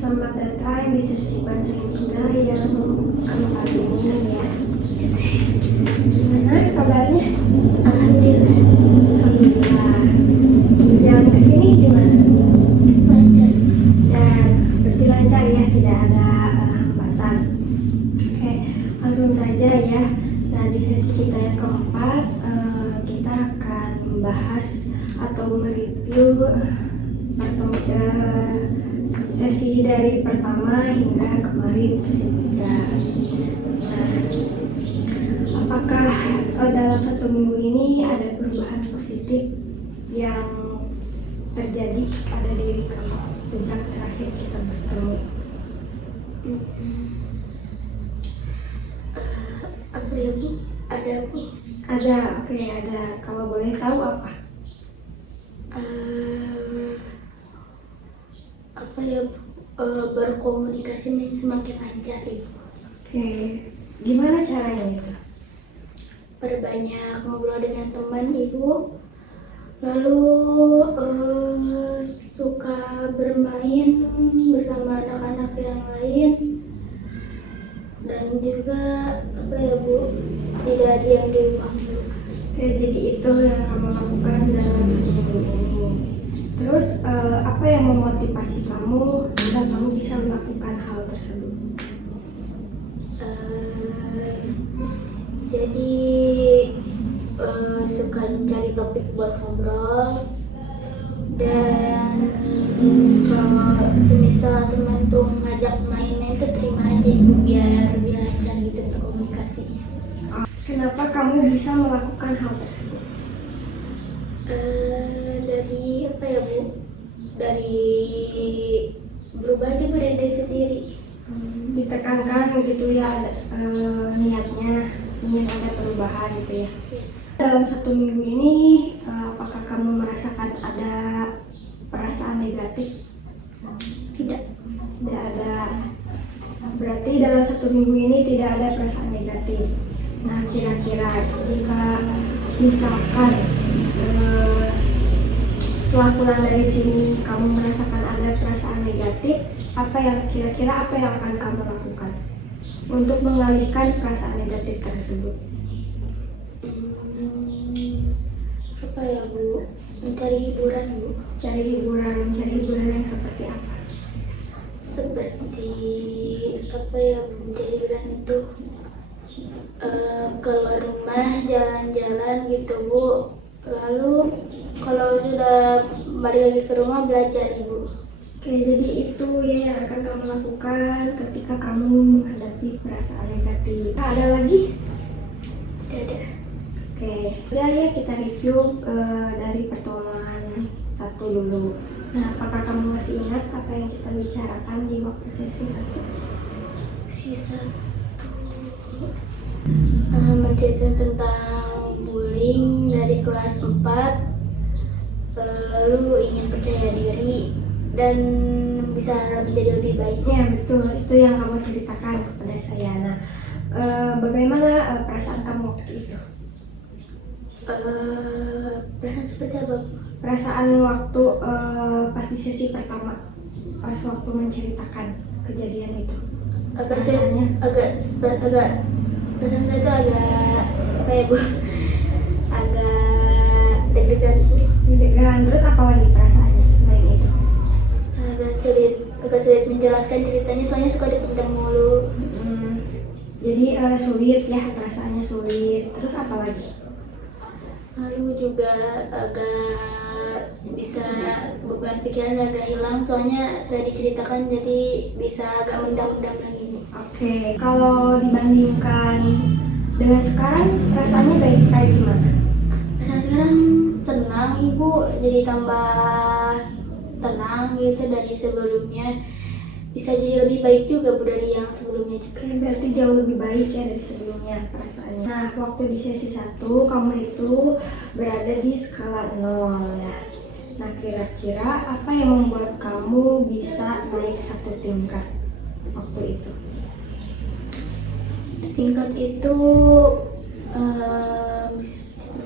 Selamat datang di sesi bahasa kita yang kali ini ya. Gimana kabarnya? Alhamdulillah. Alhamdulillah. Jalan ke sini gimana? Lancar. Berarti lancar ya, tidak ada hambatan. Oke, langsung saja ya. Nah, di sesi kita yang keempat, kita akan membahas atau mereview sesi dari pertama hingga kemarin sesi 3. Nah, apakah dalam 1 minggu ini ada perubahan positif yang terjadi pada diri kamu sejak terakhir kita bertemu? Apa ya Bu? Ada Bu? Ada, oke, ada. Kalau boleh tahu apa? Apa ya Bu? Berkomunikasi semakin lancar Ibu. Oke, gimana caranya itu? Perbanyak ngobrol dengan teman Ibu. Lalu suka bermain bersama anak-anak yang lain. Dan juga apa ya Bu? Tidak diam di rumah dulu. Oke, jadi itu yang kamu lakukan dalam 1 minggu ini. Terus apa yang memotivasi kamu hingga kamu bisa melakukan hal tersebut? Jadi suka cari topik buat ngobrol, dan kalau semisal teman tuh ngajak main-main tuh terima aja Ibu, biar lancar gitu berkomunikasinya. Kenapa kamu bisa melakukan hal tersebut? Dari apa ya Bu? Dari berubah aja Bu dari diri sendiri. Ditekankan gitu ya, niatnya ingin ada perubahan gitu ya. Dalam 1 minggu ini, apakah kamu merasakan ada perasaan negatif? Tidak. Tidak ada. Berarti dalam 1 minggu ini tidak ada perasaan negatif. Nah, kira-kira jika misalkan setelah pulang dari sini kamu merasakan ada perasaan negatif, apa yang akan kamu lakukan untuk mengalihkan perasaan negatif tersebut? Apa ya Bu? Mencari hiburan Bu. Mencari hiburan yang seperti apa? Seperti apa ya Bu? Mencari hiburan itu keluar rumah, jalan-jalan gitu Bu. Lalu kalau sudah balik lagi ke rumah, belajar Ibu. Oke, jadi itu ya yang akan kamu lakukan ketika kamu menghadapi perasaan negatif. Ada lagi? Tidak ada. Oke, sudah ya, kita review dari pertemuan 1 dulu. Nah, apakah kamu masih ingat apa yang kita bicarakan di waktu sesi 1? Sisa menceritakan tentang bullying dari kelas 4, lalu ingin percaya diri dan bisa menjadi lebih baik. Ya, betul, itu yang kamu ceritakan kepada saya. Nah, bagaimana perasaan kamu waktu itu? Perasaan seperti apa? Perasaan waktu pas di sesi pertama, pas waktu menceritakan kejadian itu. Perasaan saya itu agak apa ya Bu? Agak deg-degan sih. Deg-degan. Terus apa lagi perasaannya selain itu? Agak sulit menjelaskan ceritanya, soalnya suka dipendam mulu. Jadi sulit ya, perasaannya sulit. Terus apa lagi? Lalu juga agak bisa beban pikiran agak hilang, soalnya sudah diceritakan, jadi bisa agak mendam-mendam lagi. Oke, kalau dibandingkan dengan sekarang rasanya kayak gimana? Nah, sekarang senang Ibu, jadi tambah tenang gitu dari sebelumnya. Bisa jadi lebih baik juga Bu dari yang sebelumnya juga. Oke, berarti jauh lebih baik ya dari sebelumnya perasaannya. Nah, waktu di sesi 1 kamu itu berada di skala 0 ya. Nah, kira-kira apa yang membuat kamu bisa naik 1 tingkat waktu itu? Tingkat itu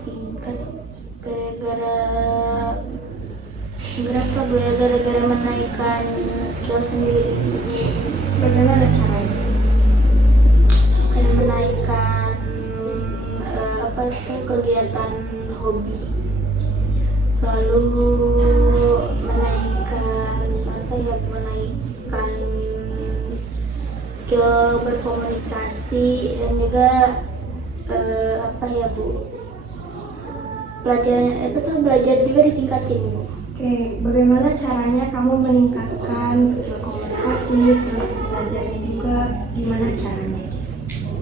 tingkat gara-gara Kenapa Bu ya? Gara-gara menaikkan skill sendiri. Bagaimana caranya? Kayak menaikkan apa itu kegiatan hobi. Lalu menaikkan skill berkomunikasi dan juga Bu, belajar juga ditingkatin Bu. Oke, bagaimana caranya kamu meningkatkan skill komunikasi, terus belajarnya juga gimana caranya?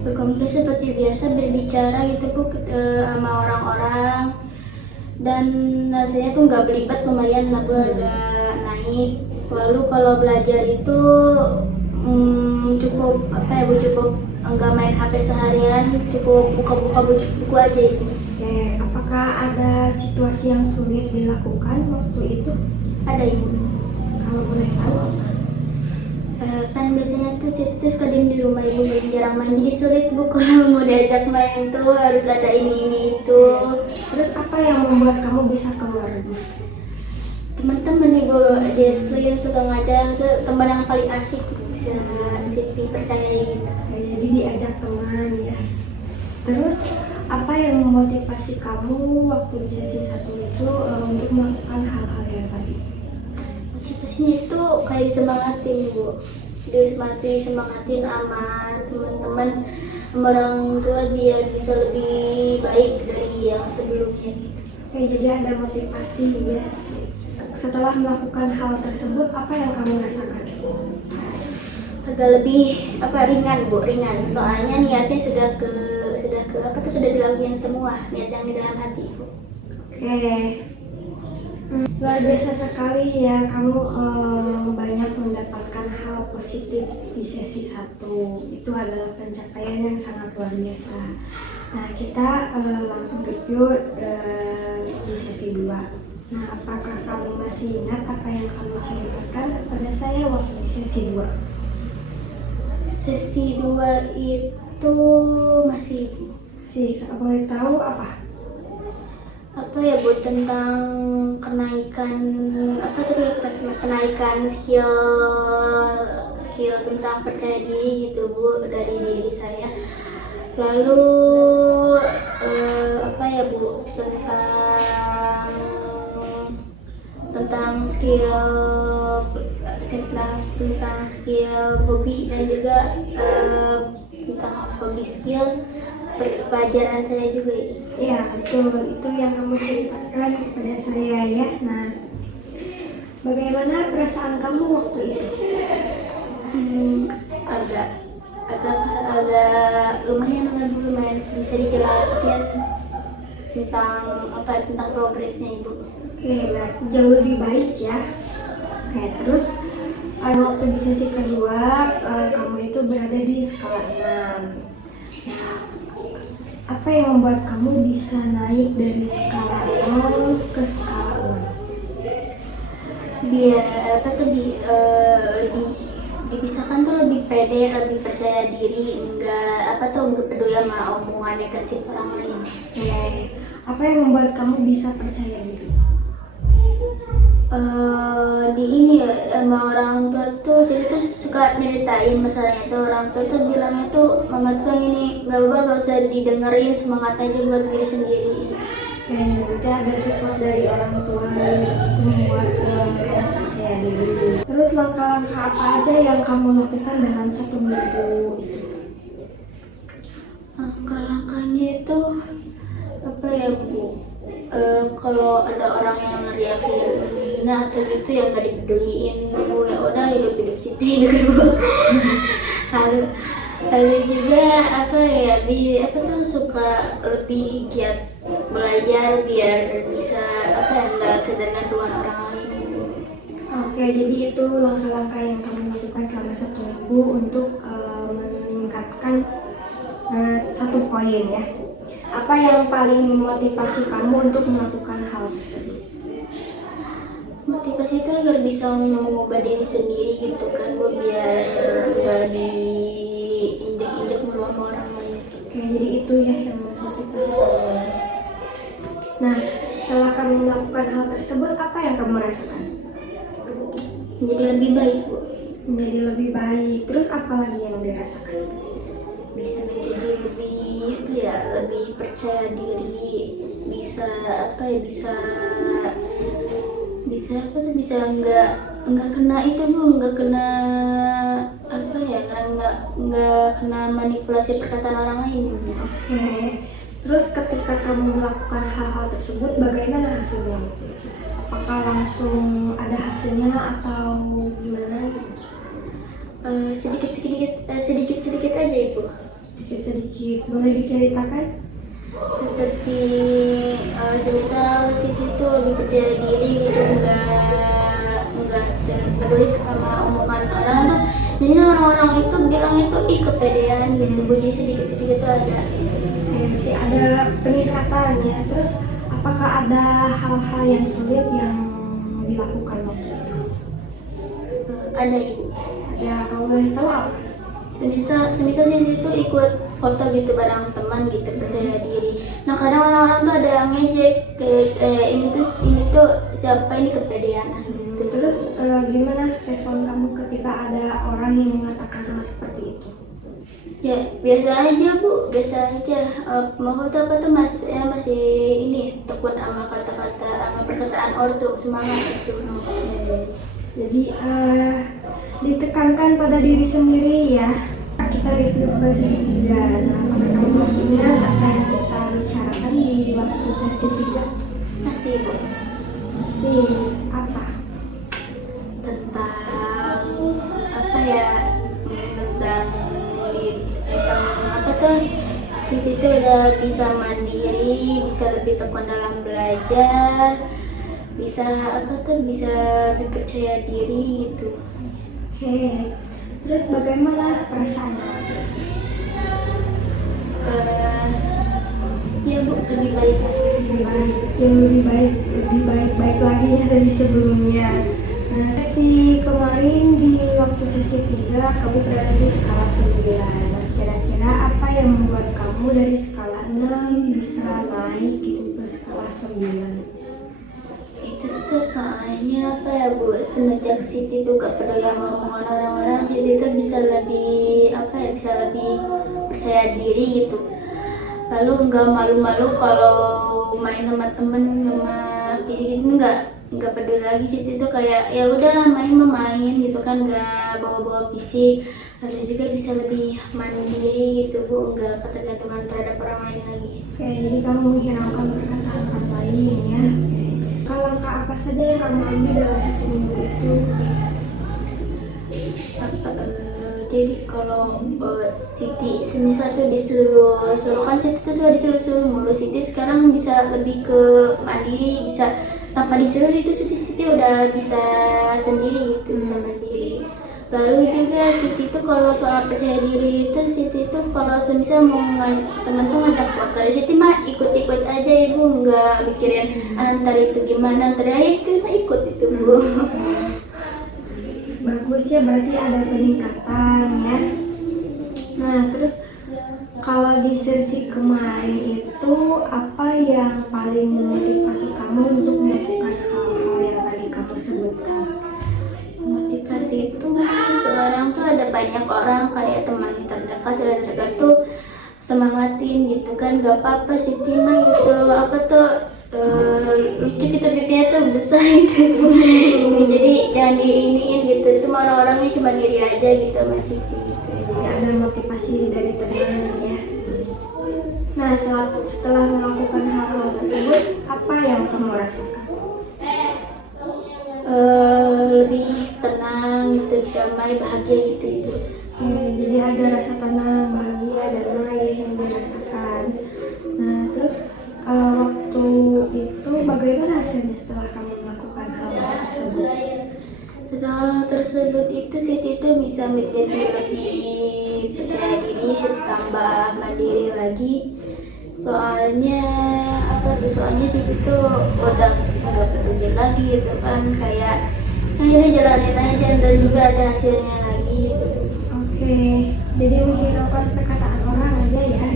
Berkomunikasi seperti biasa, berbicara gitu Bu sama orang-orang, dan hasilnya tuh nggak berlipat, lumayan lah Bu, agak naik. Lalu kalau belajar itu cukup cukup enggak main HP seharian, cukup buka-buka buku aja itu. Oke, apakah ada situasi yang sulit dilakukan waktu itu? Ada Ibu. Kalau boleh tahu apa? Kan biasanya tuh situ suka diem di rumah Ibu, jarang main, jadi sulit Bu kalau mau diajak main tuh harus ada ini itu. Terus apa yang membuat kamu bisa keluar? Teman-teman Ibu, Jesslyn suka ngajar, tuh teman yang paling asik, bisa asik dipercayai gitu. Jadi diajak teman ya. Terus apa yang memotivasi kamu waktu di sesi 1 itu untuk melakukan hal-hal yang tadi? Motivasinya itu kayak disemangatin Bu, disemangatin sama teman-teman, sama orang tua biar bisa lebih baik dari yang sebelumnya gitu. Oke, jadi ada motivasi ya. Setelah melakukan hal tersebut, apa yang kamu rasakan? Agak lebih ringan Bu, ringan. Soalnya niatnya sudah dilakukan semua, niat yang di dalam hati Bu. Oke. Luar biasa sekali ya, kamu banyak mendapatkan hal positif di sesi 1. Itu adalah pencapaian yang sangat luar biasa. Nah, kita langsung review di sesi 2. Nah, apakah kamu masih ingat apa yang kamu ceritakan kepada saya waktu di sesi 2? Sesi 2 itu masih Kalau boleh tahu apa? Bu, tentang kenaikan skill tentang percaya diri gitu Bu, dari diri saya. Lalu Bu, tentang skill hobi, dan juga tentang hobi skill pelajaran saya juga itu. Ya, betul. Itu yang kamu ceritakan kepada saya ya. Nah, bagaimana perasaan kamu waktu itu? Agak lumayan bisa dijelasin tentang progresnya Ibu. Oke, berarti jauh lebih baik ya. Oke, terus waktu di sesi kedua kamu itu berada di skala 6. Apa yang membuat kamu bisa naik dari skala 0 ke skala 1? Biar lebih dipisahkan tuh, lebih pede, lebih percaya diri, enggak peduli sama omongan negatif orang lain. Oke, apa yang membuat kamu bisa percaya diri? Sama orang tua tuh, saya tuh suka nyeritain masalahnya tuh, orang tua tuh bilangnya tuh, mama tuh ini nggak apa-apa, nggak usah didengerin, semangat aja buat diri sendiri. Oke, berarti ada support dari orang tua yang itu membuat kamu percaya diri. Terus langkah-langkah apa aja yang kamu lakukan dalam 1 minggu itu? Langkah-langkahnya itu Bu? Kalau ada orang yang ngeriakin menghina atau gitu ya nggak dipeduliin Bu, ya udah hidup situ gitu Bu. lalu juga suka lebih giat belajar biar bisa nggak ketergantungan orang lain. Oke, jadi itu langkah-langkah yang kamu lakukan selama 1 minggu untuk meningkatkan 1 poin ya. Apa yang paling memotivasi kamu untuk melakukan hal tersebut? Motivasi itu agar bisa mengubah diri sendiri gitu kan Bu, biar nggak diinjak-injak sama orang lain. Oke, jadi itu ya yang memotivasi kamu. Nah, setelah kamu melakukan hal tersebut, apa yang kamu rasakan? Menjadi lebih baik, Bu. Menjadi lebih baik. Terus apa lagi yang dirasakan? Bisa menjadi lebih percaya diri, bisa bisa nggak kena itu, Bu, nggak kena nggak kena manipulasi perkataan orang lain, Bu. Oke. Terus ketika kamu melakukan hal-hal tersebut, bagaimana hasilnya? Apakah langsung ada hasilnya atau gimana? Sedikit aja, Ibu. Sedikit, boleh diceritakan? Seperti semisal Siti itu lebih percaya diri gitu, nggak peduli sama omongan orang tuh. Jadi orang-orang itu bilang itu kepedean gitu, Bu. Jadi sedikit tuh ada. Oke, ada peningkatan ya. Terus apakah ada hal-hal yang sulit yang dilakukan waktu itu? Ada, Ibu. Ya, kalau boleh tahu apa? Semisal Siti itu ikut foto gitu bareng teman gitu, percaya diri. Nah kadang orang-orang tuh ada yang ngejek kayak ini tuh siapa ini, kepedean gitu. Terus gimana respon kamu ketika ada orang yang mengatakan hal seperti itu? Ya biasa aja, Bu, biasa aja. Mau foto apa tuh masih ini takut sama kata-kata sama perkataan ortu, semangat gitu. Jadi ditekankan pada diri sendiri ya. Kita review ke sesi 3. Nah, apakah kamu masih ingat apa yang kita bicarakan di waktu sesi 3? Masih, Bu. Masih apa? Tentang Siti itu udah bisa mandiri, bisa lebih tekun dalam belajar, bisa lebih percaya diri gitu. Oke. Terus bagaimana perasaan? Ya, Bu, lebih baik lagi. Lebih baik lagi ya dari sebelumnya. Nah, kemarin di waktu sesi 3 kamu berada di skala 9. Nah, kira-kira apa yang membuat kamu dari skala 6 bisa naik gitu ke skala 9? Itu tuh soalnya Bu, semenjak Siti tuh gak peduli sama omongan orang-orang, Siti tuh bisa lebih percaya diri gitu. Lalu nggak malu-malu kalau main sama temen, sama fisik itu nggak peduli lagi. Siti tuh kayak ya udahlah main gitu kan, nggak bawa-bawa fisik. Lalu juga bisa lebih mandiri gitu, Bu, nggak ketergantungan terhadap orang lain lagi. Oke, jadi kamu menghiraukan perkataan orang lain ya. Langkah apa saja yang kamu ambil dalam 1 minggu itu? Jadi kalau Siti semisal tuh disuruh kan Siti tuh sudah disuruh mulu. Siti sekarang bisa lebih ke mandiri, bisa tanpa disuruh itu Siti udah bisa sendiri gitu, bisa mandiri. Lalu juga Siti tuh kalau soal percaya diri itu Siti tuh kalau semisal mau teman tuh ngajak foto, Siti mah ikut-ikut aja, Ibu, nggak mikirin antar itu gimana, antar itu ikut itu, Bu. Bagus ya, berarti ada peningkatan ya. Nah, terus kalau di sesi kemarin itu apa yang paling memotivasi kamu untuk melakukan hal-hal yang tadi kamu sebutkan? Motivasi itu seorang tuh ada banyak orang kayak teman terdekat, saudara terdekat tuh semangatin gitu kan, gak apa-apa Siti mah gitu, lucu gitu, pipinya tuh besar gitu. Jadi jangan diiniin gitu, itu orang-orangnya cuma diri aja gitu sama Siti gitu. Jadi ada motivasi dari teman ya. Nah, setelah melakukan hal-hal tersebut, apa yang kamu rasakan? Lebih tenang gitu, damai, bahagia gitu itu. Jadi ada rasa tenang, bahagia, damai yang dirasakan. Nah, terus waktu itu bagaimana hasilnya setelah kamu melakukan hal tersebut? Setelah tersebut itu Siti itu bisa menjadi lebih percaya diri, tambah mandiri lagi. Soalnya Siti tuh udah nggak peduli lagi gitu kan, kayak ini jalanin aja dan juga ada hasilnya lagi gitu. Oke, jadi menghiraukan perkataan orang aja ya.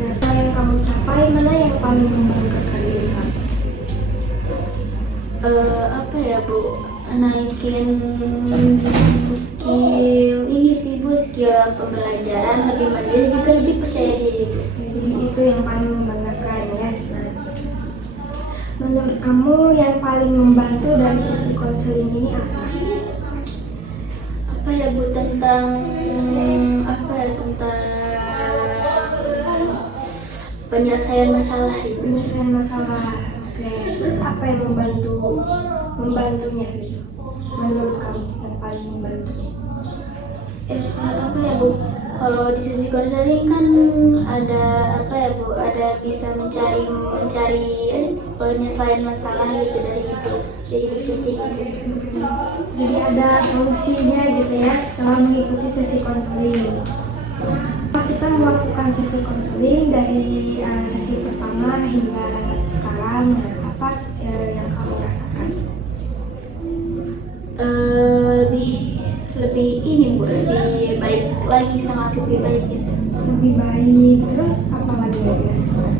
Nah, apa yang kamu capai, mana yang paling membanggakan diri kamu? apa ya Bu, naikin skill ini sih Bu, skill pembelajaran, lebih mandiri juga lebih percaya diri Bu. Jadi itu yang paling membanggakan ya. Nah, menurut kamu yang paling membantu dari sesi konseling ini apa? Apa ya Bu, tentang apa ya, tentang penyelesaian masalah itu. Penyelesaian masalah. Oke. Terus apa yang membantunya gitu? Menurut kamu yang paling membantu? Apa ya Bu, kalau di sisi konseling kan ada apa ya Bu, ada bisa mencari penyelesaian masalah gitu dari hidup, sendiri gitu. Jadi ada solusinya gitu ya setelah mengikuti sesi konseling. Kita melakukan sesi konseling dari sesi pertama hingga sekarang, apa yang kamu rasakan? Lebih ini Bu, lebih baik lagi, sangat lebih baik gitu. Lebih baik. Terus apa lagi yang dirasakan?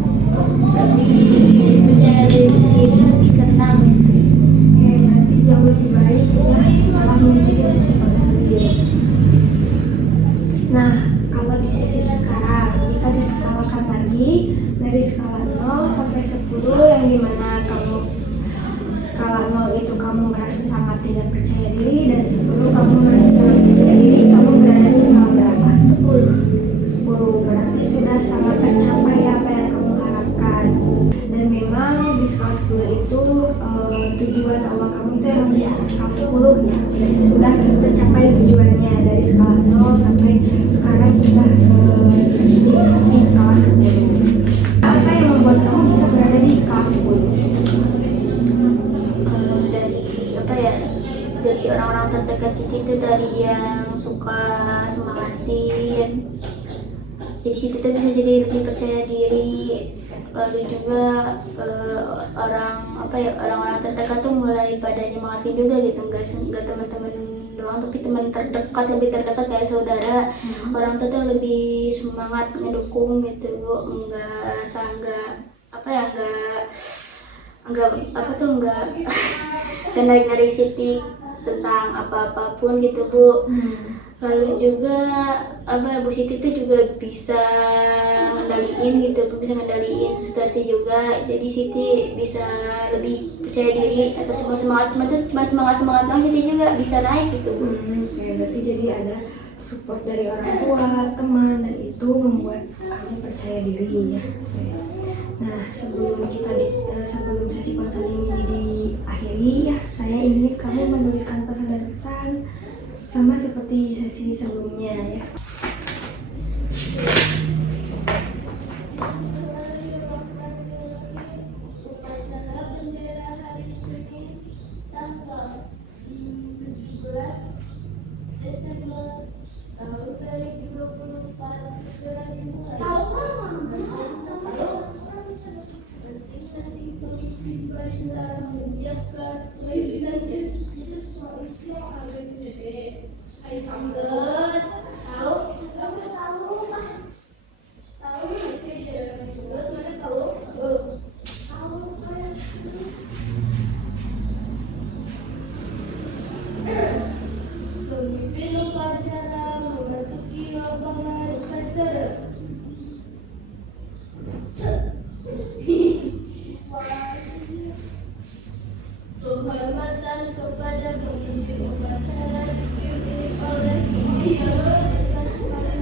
Lebih percaya diri, lebih tenang gitu. Oke, berarti jauh lebih baik ya setelah mengikuti sesi konseling. Nah, kalau di sesi sekarang, jika diskalakan lagi dari skala 0 sampai 10, yang dimana kamu skala 0 itu kamu merasa sangat tidak percaya diri, dan 10 kamu merasa sangat percaya diri, kamu berada di skala berapa? 10 berarti sudah sangat tercapai apa yang kamu harapkan. Dan memang di skala 10 itu tujuan awal kamu itu yang di skala 10 ya, berarti sudah tercapai tujuannya dari skala 0 sampai sekarang sudah di skala 10. Apa yang membuat kamu bisa berada di skala 10? Dari apa ya, dari orang-orang terdekat Siti itu, dari yang suka semangatin, jadi Siti tuh bisa jadi lebih percaya diri. Lalu juga orang-orang terdekat tuh mulai pada nyemangatin juga gitu, nggak teman-teman doang, tapi teman terdekat, lebih terdekat kayak saudara. Orang tuh lebih semangat ngedukung gitu Bu, nggak narik Siti tentang apa-apapun gitu Bu. Lalu juga Bu Siti tuh juga bisa ngendaliin gitu, bisa ngendaliin situasi juga. Jadi Siti bisa lebih percaya diri atau semangat, cuma semangat doang, Siti juga bisa naik gitu Bu. Ya, berarti jadi ada support dari orang tua, teman, dan itu membuat kamu percaya diri ya. Nah, sebelum sesi konseling ini diakhiri ya, saya ingin kamu menuliskan pesan dan kesan sama seperti sesi sebelumnya ya. Penghormatan kepada pemimpin upacara dipimpin oleh Dia Sang Maha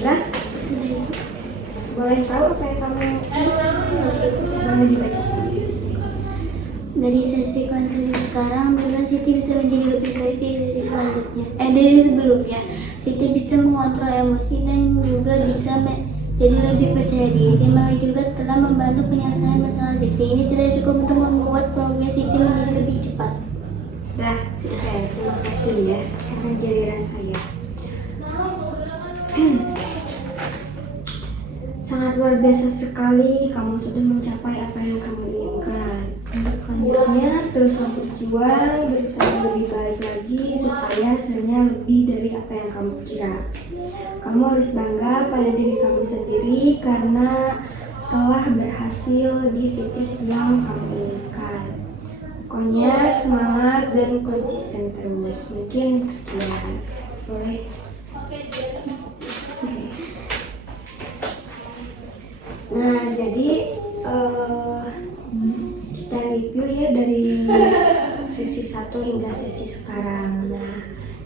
Sudah? Boleh tahu apa yang kamu tulis? Boleh dibaca. Dari sesi konseling sekarang, Bella Siti bisa menjadi lebih baik dari selanjutnya. Dari sebelumnya, Siti bisa mengontrol emosi dan juga bisa jadi lebih percaya diri. Terima kasih juga telah membantu penyelesaian masalah Siti. Ini sudah cukup untuk membuat progres Siti menjadi lebih cepat. Dah, oke, terima kasih ya. Sekarang giliran saya. Sangat luar biasa sekali, kamu sudah mencapai apa yang kamu inginkan. Untuk selanjutnya, teruslah berjuang, berusaha lebih baik lagi supaya hasilnya lebih dari apa yang kamu kira. Kamu harus bangga pada diri kamu sendiri karena telah berhasil di titik yang kamu inginkan. Pokoknya semangat dan konsisten terus. Mungkin sekian. Boleh? Oke. Nah, jadi kita review ya dari sesi 1 hingga sesi sekarang. Nah,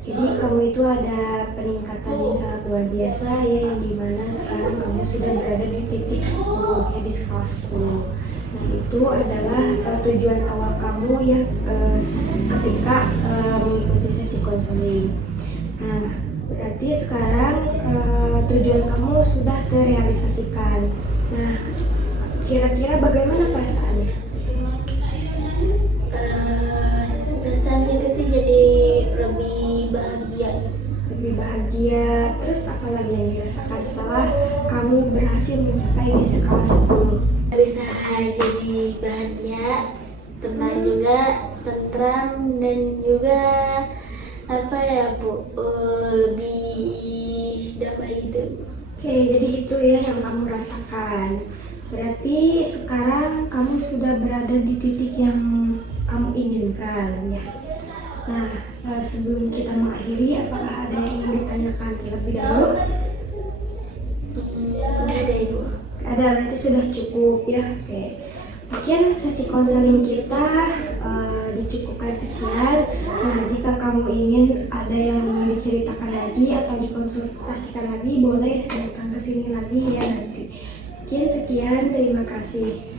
jadi kamu itu ada peningkatan yang sangat luar biasa ya, yang dimana sekarang kamu sudah berada di titik 10 ya, di skala 10. Nah, itu adalah tujuan awal kamu ya ketika mengikuti sesi konseling. Nah, berarti sekarang tujuan kamu sudah terrealisasikan. Nah, kira-kira bagaimana perasaannya? Perasaan itu tuh jadi lebih bahagia. Lebih bahagia. Terus apa lagi yang dirasakan setelah kamu berhasil mencapai di skala 10? Bisa jadi bahagia, tenang juga, tentram, dan juga apa ya Bu, lebih damai gitu. Oke, jadi itu ya yang kamu rasakan. Berarti sekarang kamu sudah berada di titik yang kamu inginkan ya. Nah, sebelum kita mengakhiri, apakah ada yang ingin ditanyakan terlebih dahulu? Nggak ada Ibu. Ada, berarti sudah cukup ya. Oke. Mungkin sesi konseling kita dicukupkan sekian. Nah, jika kamu ingin ada yang ingin diceritakan lagi atau dikonsultasikan lagi, boleh datang ke sini lagi ya nanti. Mungkin sekian, terima kasih.